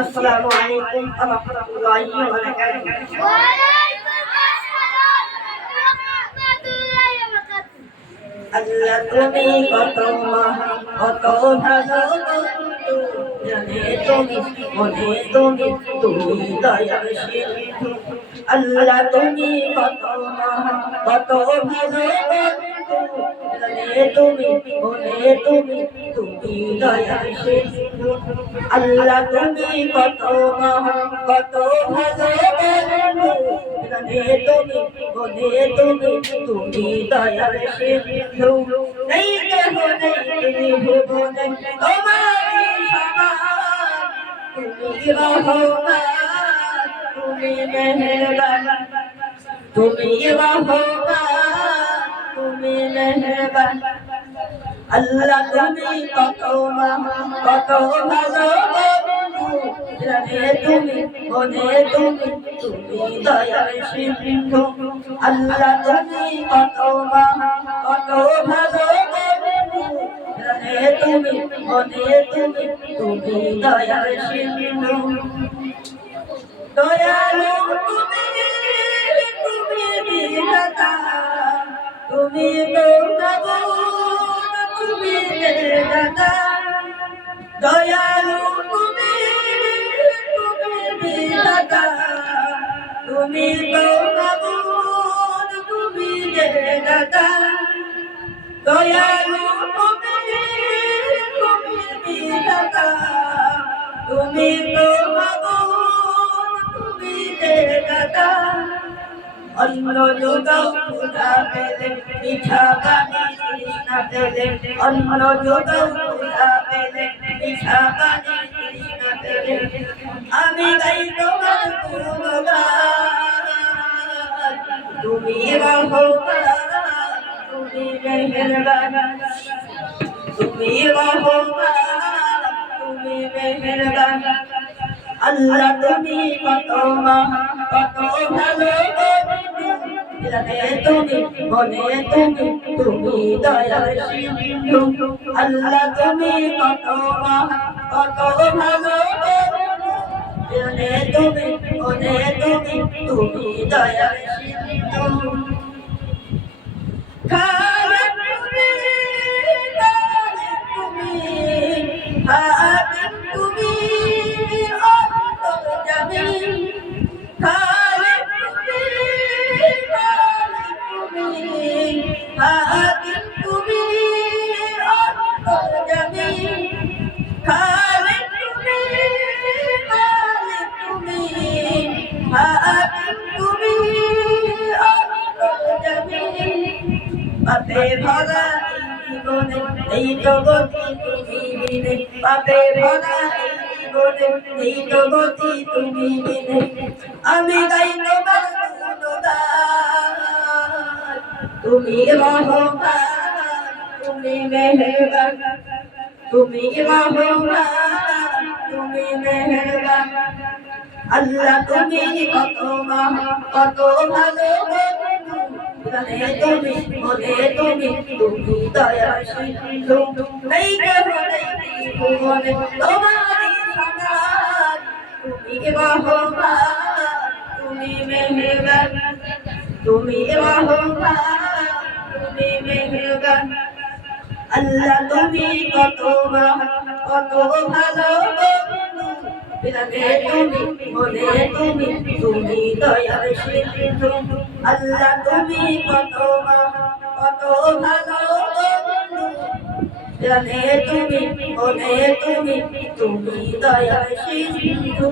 আসসালামু আলাইকুম ওয়া রাহমাতুল্লাহি ওয়া বারাকাতুহু। ওয়া আলাইকুম আসসালাম ওয়া রাহমাতুল্লাহি ওয়া বারাকাতুহু। আল্লাহ তুমি কত মহান কত ভালো বন্ধু, জানে তুমি মনে তুমি দয়ার সিন্ধু। আল্লাহ তুমি কত মহান কত ভালো বন্ধু, জানে তুমি মনে তুমি দয়ার সিন্ধু। আল্লাহ তুমি কত মহান কত ভালো বন্ধু, জানে তুমি মনে তুমি দয়ার সিন্ধু। নেই কেহ নেই তুমি ভুবনে তোমারই সমান, তুমি রহমান তুমি মেহেরবান, তুমি রহমান তুমি মেহেরবান। আল্লাহ তুমি কত মহান কত ভালো বন্ধু, জানে তুমি মনে তুমি দয়ার সিন্ধু। আল্লাহ তুমি কত মহান কত ভালো বন্ধু, জানে তুমি মনে তুমি দয়ার সিন্ধু। দয়ালু তুমি বিধাতা, তুমি তুমি দাতা। দয়ালু তুমি বিধাতা, তুমি তুমি দাতা। দয়ালু তুমি বিধাতা, তুমি তুমি দাতা। অন্য যোগাও খুদা পেলে মিঠা পানি তৃষ্ণা পেলে, অন্য যোগাও খুদা পেলে মিঠা পানি তৃষ্ণা পেলে। আমি গাই তোমার গুণগান, তুমি রহমান তুমি মেহেরবান, তুমি রহমান তুমি মেহেরবান। আল্লাহ তুমি কত মহান কত ভালো বন্ধু, জানে তুমি মনে তুমি দয়ার সিন্ধু। আল্লাহ তুমি কত মহান কত ভালো বন্ধু, জানে তুমি মনে তুমি দয়ার সিন্ধু। খালেক তুমি খালেক তুমি খালেক তুমি অন্তর্যামী। খালেক তুমি খালেক তুমি খালেক তুমি অন্তর্যামী। খালেক তুমি খালেক তুমি খালেক তুমি অন্তর্যামী। পাপে ভরা জীবনে এই তো গতি তুমি বিনে, পাপে ভরা জীবনে এই তো গতি তুমি বিনে। আমি গাই তোমার গুণগান, তুমি রহমান তুমি মেহেরবান, তুমি রহমান তুমি মেহেরবান। আল্লাহ তুমি কত মহান কত ভালো বন্ধু, জানে তুমি মনে তুমি দয়ার সিন্ধু। নেই কেহ নেই ভুবনে তোমারই সমান, তুমি রহমান তুমি মেহেরবান, তুমি রহমান তুমি মেহেরবান। আল্লাহ তুমি কত মহান কত ভালো বন্ধু, জানে তুমি মনে তুমি দয়ার সিন্ধু। আল্লাহ তুমি কত মহান কত ভালো বন্ধু, জানে তুমি মনে তুমি দয়ার সিন্ধু।